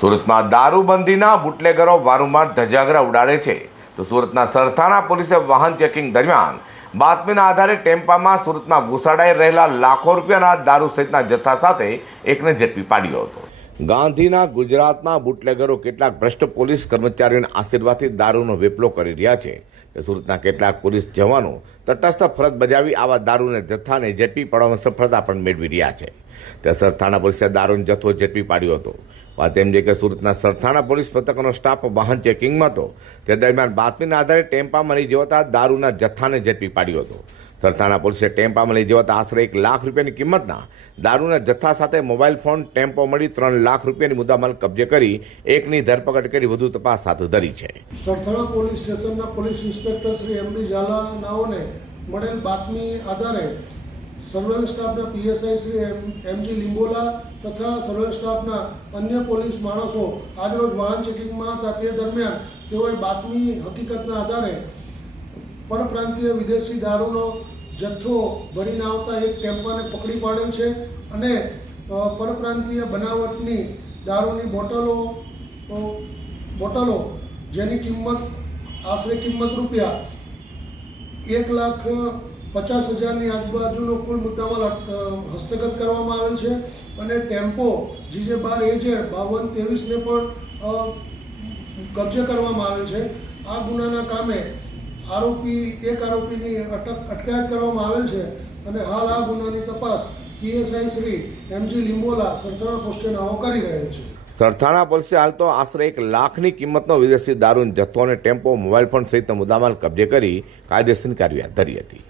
સુરતમાં દારૂબંધીના બુટલેગરો વારંવાર ધજાગરા ઉડાડે છે. તો સુરતના સરથાણા પોલીસે વાહન ચેકિંગ દરમિયાન બાતમીના આધારે ટેમ્પામાં સુરતમાં ઘુસાડાઈ રહેલા લાખો રૂપિયાના દારૂ સહિતના જથ્થા સાથે એકને ઝડપી પાડ્યો હતો. ગાંધીના ગુજરાતમાં બુટલેગરો કેટલાક ભ્રષ્ટ પોલીસ કર્મચારીઓના આશીર્વાદથી દારૂનો વેપલો કરી રહ્યા છે. તે સુરતના કેટલાક પોલીસ જવાનો તટસ્થ ફરજ બજાવી આવા દારૂને જથ્થાને ઝડપી પાડવામાં સફળતા પણ મેળવી રહ્યા છે. તે સરથાણા પોલીસે દારૂનો જથ્થો ઝડપી પાડ્યો હતો. વાત એમ છે કે સુરતના સરથાણા પોલીસ પથકનો સ્ટાફ વાહન ચેકિંગમાં હતો. તે દરમિયાન બાતમીના આધારે ટેમ્પામાં લઈ જવાતા દારૂના જથ્થાને ઝડપી પાડ્યો હતો. સરથાણા પોલીસે ટેમ્પામાં લઈ જવાતા આશરે એક લાખ રૂપિયાની કિંમતના દારૂના જથ્થા સાથે મોબાઈલ ફોન, ટેમ્પો મળી ત્રણ લાખ રૂપિયાની મુદ્દામાલ કબજે કરી એકની ધરપકડ કરી વધુ તપાસ હાથ ધરી છે. સરથાણા પોલીસ સ્ટેશનના police inspector Shri M D ઝાલાનાઓને મળેલ બાતમી આધારે સર્વેલન્સ સ્ટાફના PSI Shri M, MG Limbola તથા સર્વેલન્સ સ્ટાફના અન્ય પોલીસ માણસો આજરોજ વાહન ચેકિંગમાં હતા. તે દરમિયાન તેઓએ બાતમી હકીકતના આધારે પરપ્રાંતીય વિદેશી દારૂનો જથ્થો ભરીને આવતા એક ટેમ્પાને પકડી પાડેલ છે અને પરપ્રાંતીય બનાવટની દારૂની બોટલો બોટલો જેની કિંમત, આશરે કિંમત રૂપિયા એક લાખ પચાસ હજારની આજુબાજુનો કુલ મુદ્દામાલ અ, હસ્તગત કરવામાં આવેલ છે અને ટેમ્પો જીજે બાર એજેડ બાવન ત્રેવીસને પણ કબજે કરવામાં આવેલ છે. આ ગુનાના કામે આરોપી એક આરોપીની અટક અટકાયત કરવામાં આવેલ છે અને હાલ આ ગુનાની તપાસ પીએસઆઈ શ્રી એમજી લીંબોલા સરથાણા પોસ્ટે નાઓ કરી રહેલ છે. સરથાણા પોલીસે હાલ તો આશરે એક લાખની કિંમતનો વિદેશી દારૂનો જથ્થો અને ટેમ્પો મોબાઈલ ફોન સહિત મુદ્દામાલ કબજે કરી કાયદેસરની કાર્યવાહી ધરી હતી.